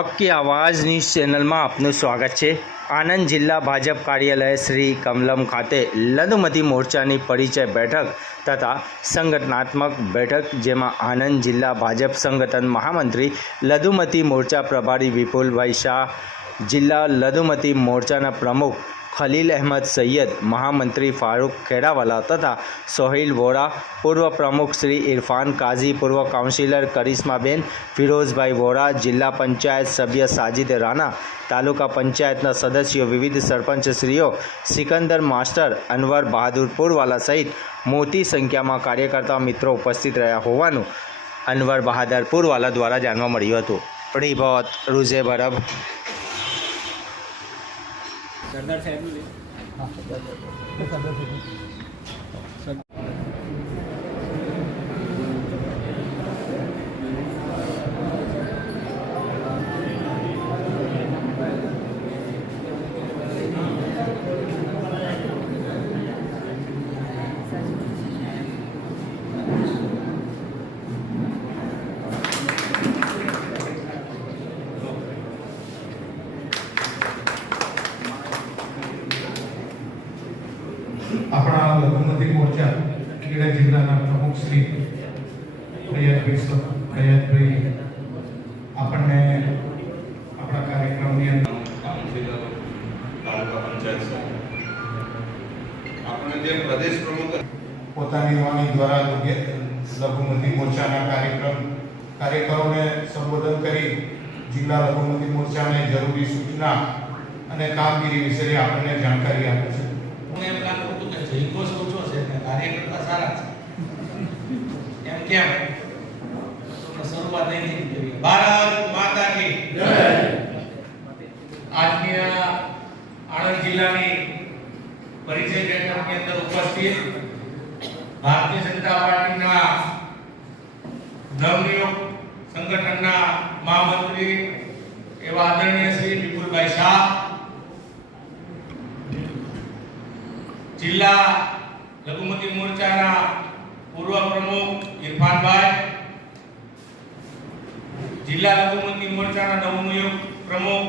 હક કી આવાઝ ન્યૂઝ ચેનલમાં આપનું સ્વાગત છે। આણંદ જિલ્લા ભાજપ કાર્યાલય શ્રી કમલમ ખાતે લઘુમતી મોરચાની પરિચય બેઠક તથા સંગઠનાત્મક બેઠક, જેમાં આણંદ જિલ્લા ભાજપ સંગઠન મહામંત્રી લઘુમતી મોરચા પ્રભારી વિપુલભાઈ શાહ, જિલ્લા લઘુમતી મોરચાના પ્રમુખ ખલીલ અહેમદ સૈયદ, મહામંત્રી ફારૂક ખેડાવાલા તથા સોહિલ વોરા, પૂર્વ પ્રમુખ શ્રી ઇરફાન કાઝી, પૂર્વ કાઉન્સિલર કરિશ્માબેન ફિરોઝભાઈ વોરા, જિલ્લા પંચાયત સભ્ય સાજિદ રાણા, તાલુકા પંચાયતના સદસ્યો, વિવિધ સરપંચશ્રીઓ, સિકંદર માસ્ટર, અનવર બહાદુર પુરવાલા સહિત મોટી સંખ્યામાં કાર્યકર્તા મિત્રો ઉપસ્થિત રહ્યા હોવાનું અનવર બહાદુર પુરવાલા દ્વારા જાણવા મળ્યું હતું। રિપોર્ટ રૂઝે બરબ। સરદાર સાહેબ अपना लघुमती मोर्चा खेड़ा जिला प्रमुख श्री फैयदभाई अपने अपना कार्यक्रम काउंसिलर तालुका पंचायत अपने जे प्रदेश प्रमुख पोतानी वाणी द्वारा लघुमती मोर्चा कार्यकरों ने संबोधन करी जिला लघुमती मोर्चा ने जरूरी सूचना અને કામગીરી વિશે આપણને જાણકારી આપે છે। હું એમ લાગતું હતું કે જયઘોષ ઓછો છે ને કાર્યકર્તા સારા છે, એમ કેમ તો શરૂઆત અહીંથી કરી। ભારત માતા કી જય। આજની આણંદ જિલ્લાની પરિચય બેઠકની અંદર ઉપસ્થિત ભારતીય જનતા પાર્ટીના નવનિયુક્ત સંગઠનના મહામંત્રી એવા આદરણીય શ્રી વિપુલભાઈ શાહ, जिला लघुमती मोर्चा पूर्व प्रमुख इरफानभाई, जिला लघुमती मोर्चा नवनियुक्त प्रमुख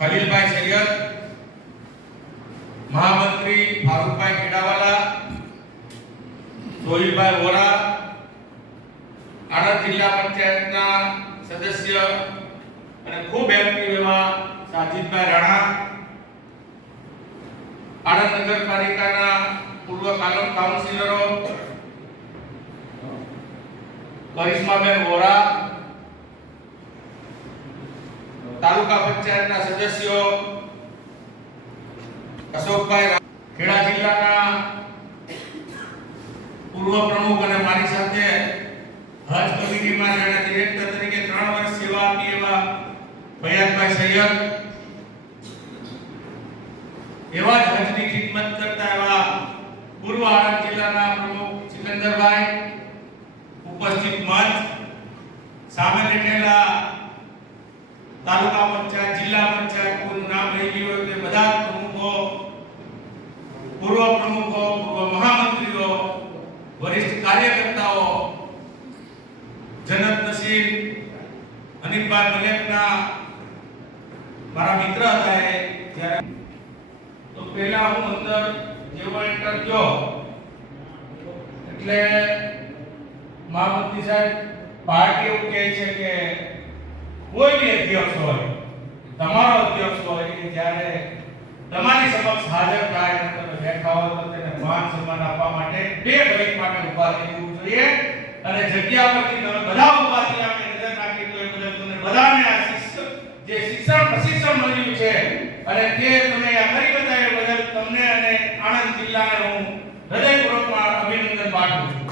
खलीलभाई सैयद, महामंत्री फारूकभाई खेडावाला, सोहिलभाई वोरा, आणंद जिला पंचायत सदस्य અને ખૂબ એક્ટિવ એવા સાજિદભાઈ રાણા, आणंद नगरपालिका पूर्व काउंसिलरो करिश्माबेन वोरा, तालुका पंचायत सदस्यों अशोकभाई, खेड़ा जिला पूर्व प्रमुख और मारी साथे हज कमिटी में डायरेक्टर तरीके 3 वर्ष सेवा आपी एवा फैयदभाई सैयद, एवं हजनी खिदमत करता एवं पूर्व आणंद जिला प्रमुख सिकंदरभाई, उपस्थित मंच सामे बैठेला तालुका पंचायत जिला पंचायत को नाम रही गयो ते बधा प्रमुखों, पूर्व प्रमुखों, पूर्व महामंत्रीओ, वरिष्ठ कार्यकर्ताओं, जनत नसीर अनिलभाई मलेकना मारा मित्र हता त्यारे तो पहला हूँ अंदर जेवो एंटर जो એટલે મહામંત્રી સાહેબ પાર્ટી એવું કહે છે કે કોઈ બી અધ્યક્ષ હોય, તમારો અધ્યક્ષ હોય કે જ્યારે તમારી સમક્ષ હાજર થાય અને તમે બેઠા હો તો તેને માન સન્માન આપવા માટે બે મિનિટ માટે ઊભા રહેવું જોઈએ અને જગ્યા પરથી તમે બધા ઊભા થઈ આપણે નજર નાખી તો એ બદલ તમને બધાને આ જે પ્રશિક્ષણ મળ્યું છે અને તે તમે આ કરી બતાવ્યા બદલ તમને અને આણંદ જિલ્લાને હું હૃદયપૂર્વક અભિનંદન પાઠવું છું।